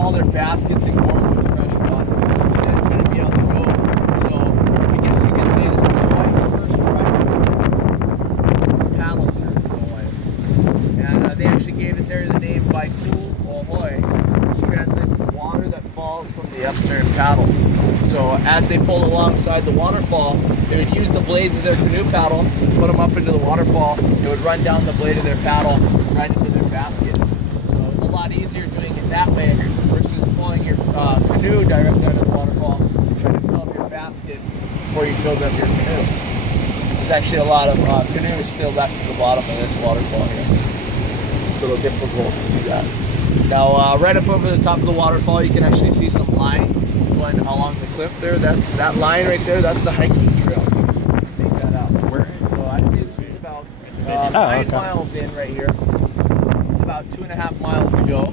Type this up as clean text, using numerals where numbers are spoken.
all their baskets and gourds with fresh water. So they're going to be on the go. So I guess you could say this is Hawaii's first private paddle clear for Hawaii. And they actually gave this area the name Hawaii, which translates to water that falls from the upturned paddle. So as they pulled alongside the waterfall, they would use the blades of their canoe paddle, put them up into the waterfall. It would run down the blade of their paddle right into their basket. So it was a lot easier doing it that way versus pulling your canoe directly out of the waterfall and trying to fill up your basket before you filled up your canoe. There's actually a lot of canoes still left at the bottom of this waterfall here. A little difficult to do that. Now, right up over the top of the waterfall, you can actually see some lines going along the cliff there. That line right there, that's the hiking trail. Make that out. Where? So I'd say this is about 9 miles in right here. It's about 2.5 miles to go.